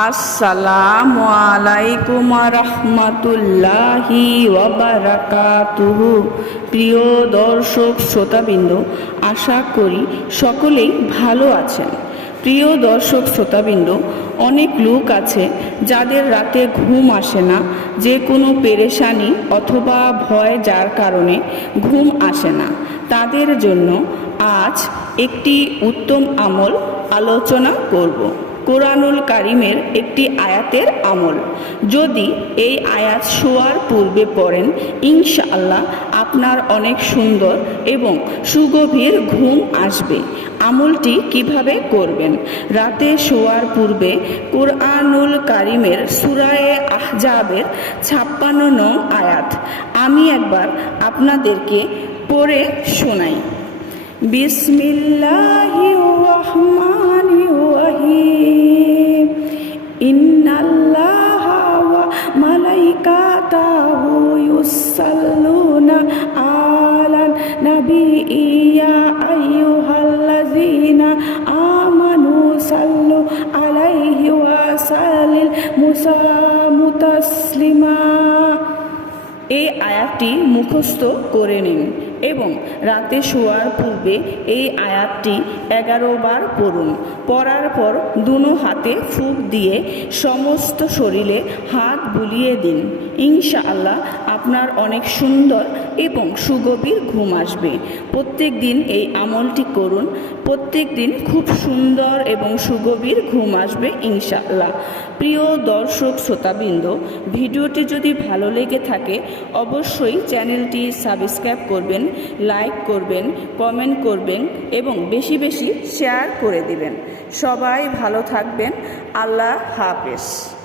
আসসালামু আলাইকুম রহমতুল্লাহি ওয়াবারাকাতুহু প্রিয় দর্শক শ্রোতাবৃন্দ, আশা করি সকলেই ভালো আছেন। প্রিয় দর্শক শ্রোতাবৃন্দ, অনেক লোক আছে যাদের রাতে ঘুম আসে না, যে কোনো পেরেশানি অথবা ভয় যার কারণে ঘুম আসে না। তাদের জন্য আজ একটি উত্তম আমল আলোচনা করব। কোরআনুল কারিমের একটি আয়াতের আমল। যদি এই আয়াত শোয়ার পূর্বে পড়েন, ইনশাআল্লাহ আপনার অনেক সুন্দর এবং সুগভীর ঘুম আসবে। আমলটি কীভাবে করবেন? রাতে শোয়ার পূর্বে কোরআনুল কারিমের সুরায়ে আহজাবের ছাপ্পান্ন নং আয়াত আমি একবার আপনাদেরকে পড়ে শোনাই। বিসমিল্লাহির সাল্লিমু তাসলিমা এই আয়াতটি মুখস্থ করে নিন। এবং রাতে শোয়ার পূর্বে এই আয়াতটি এগারো বার পড়ুন। পড়ার পর দুনো হাতে ফুক দিয়ে সমস্ত শরীরে হাত বুলিয়ে দিন। ইনশাআল্লাহ আপনার অনেক সুন্দর এবং সুগভীর ঘুম আসবে। প্রত্যেক দিন এই আমলটি করুন। প্রত্যেক দিন খুব সুন্দর এবং সুগভীর ঘুম আসবে ইনশাআল্লাহ। প্রিয় দর্শক শ্রোতাবৃন্দ, ভিডিওটি যদি ভালো লেগে থাকে, অবশ্যই চ্যানেলটি সাবস্ক্রাইব করবেন। লাইক করবেন কমেন্ট করবেন এবং বেশি বেশি শেয়ার করে দিবেন। সবাই ভালো থাকবেন। আল্লাহ হাফেজ।